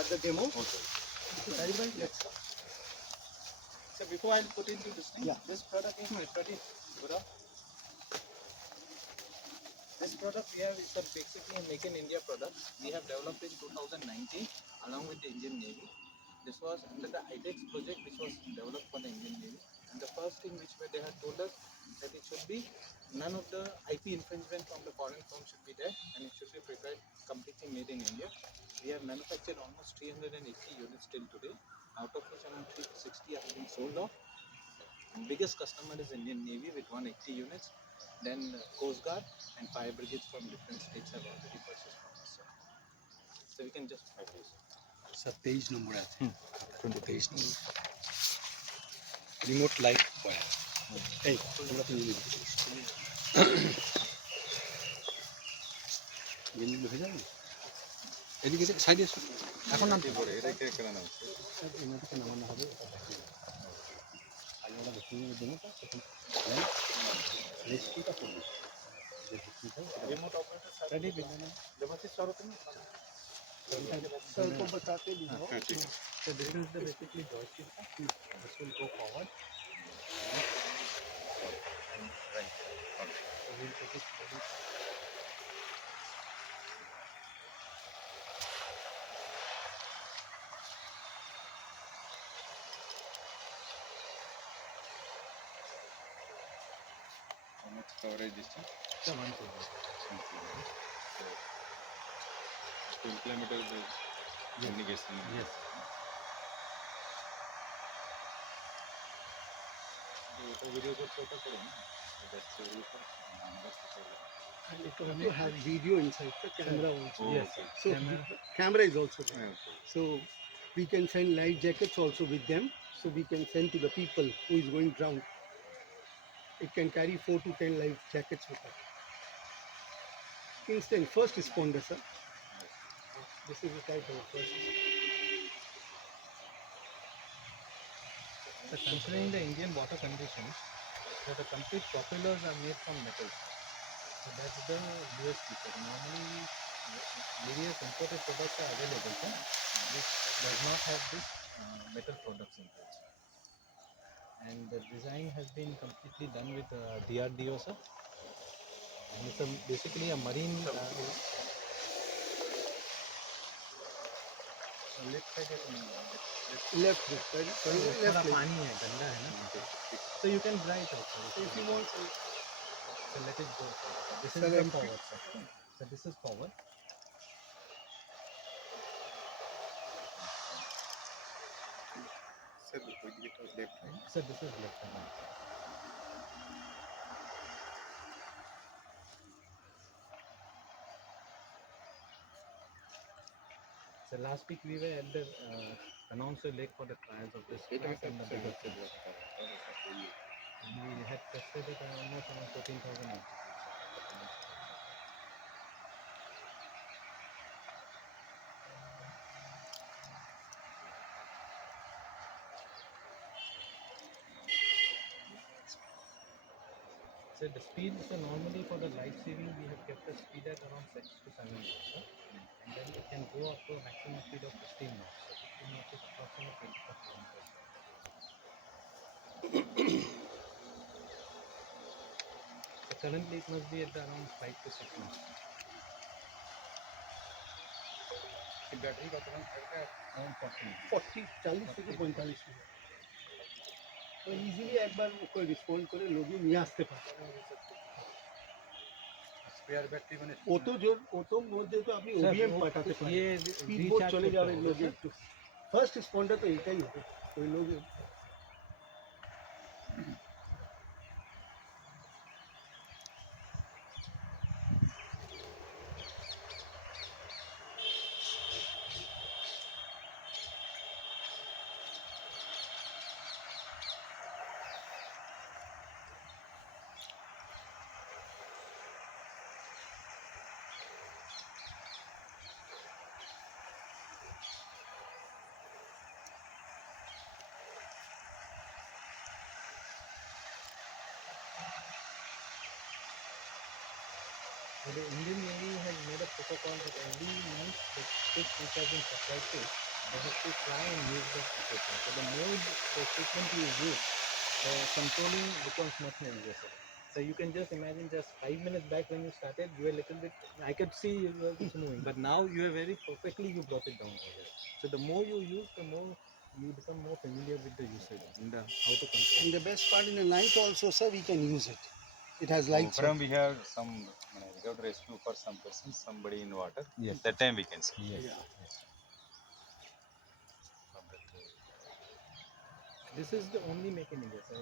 start the demo. Okay. Let's start. So before I put into this thing, this product is pretty good. This product we have is basically a Make in India product. We have developed in 2019 along with the Indian Navy. This was under the IDEX project which was developed for the Indian Navy. And the first thing which they had told us that it should be none of the IP infringement from the foreign firm should be there, and it should be prepared completely made in India. We have manufactured almost 380 units till today, out of which around 360 have been sold off. And biggest customer is Indian Navy with 180 units. Then Coast Guard and fire brigades from different states have already purchased from us. So we can just try this. Sir, page number है 23 number. Remote light boy. Hey, আমরা তো নিয়ে নিচ্ছি। গেঞ্জি হয়ে যাবে? এদিকে সাইডে এখন নামতে পারে, এটা কেন নামছে? এদিকে নামানো হবে, এটা দেখো। আলোটা দেখে নিয়ে দেবো তো তখন রেস্টটা করবে। रिमोट ऑपरेटर रेडी बिना जबरदस्ती चारों पे सर को बताते भी हो। So this is the basically joystick. This will go forward and right. So we'll take it forward. How much coverage distance? 1 kilometer. 12 kilometers communication. Yes. तो वीडियो को फोटो करो ना, that's very fast. And it also has video inside the camera also. Yes. So camera is also there. Okay. So we can send life jackets also with them. So we can send to the people who is going drown. It can carry 4 to 10 life jackets with us. Instant first responder, sir. This is the type of first. So considering the Indian water conditions, so the complete propellers are made from metal. So that's the USP. Normally, various imported products are available, which does not have this metal products in it. And the design has been completely done with DRDO, sir. And it's basically a marine. Left side Left side. थोड़ा पानी है, गंदा है ना. So you can dry it also. If you want to. So let it go. This is Sir, the forward, sir. So this is forward. Sir, left, right? So this is left and right. So last week we were at the announcer lake for the trials of this class and the bigger fish. We had tested it almost around 14,000 altitude. So the speed, so normally for the light saving we have kept the speed at around 6 to 7 knots, and then it can go up to a maximum speed of 15 knots. So 15 knots is approximately 25 kilometers. So currently it must be at around 5 to 6 knots. The battery बर्तमान है Around 40. 40 40 থেকে 45 minute তো easily একবার ওকে respond করে লোকে নিয়ে আসতে পারে स्पेयर बैटरी মানে অত মধ্যে তো আপনি ওবিএম পাঠাতে পারেন স্পিড বোট চলে যাবে লোকে একটু ফার্স্ট রেসপন্ডার তো এটাই হবে ওই লোকে So the Indian Navy has made a protocol that every month the ships which have been supplied to they have to try and use the equipment. So the more the equipment you use, the controlling becomes much more easier. So you can just imagine just 5 minutes back when you started, you were a little bit, I could see you were it's moving, but now you are very perfectly, you brought it down over here. So the more you use, the more you become more familiar with the usage and the, how to control. And the best part in the night also, sir, we can use it. It has lights. From we have some, we have to rescue for some person, somebody in water. Yes. That time we can see. Yes. This is the only make in India, sir.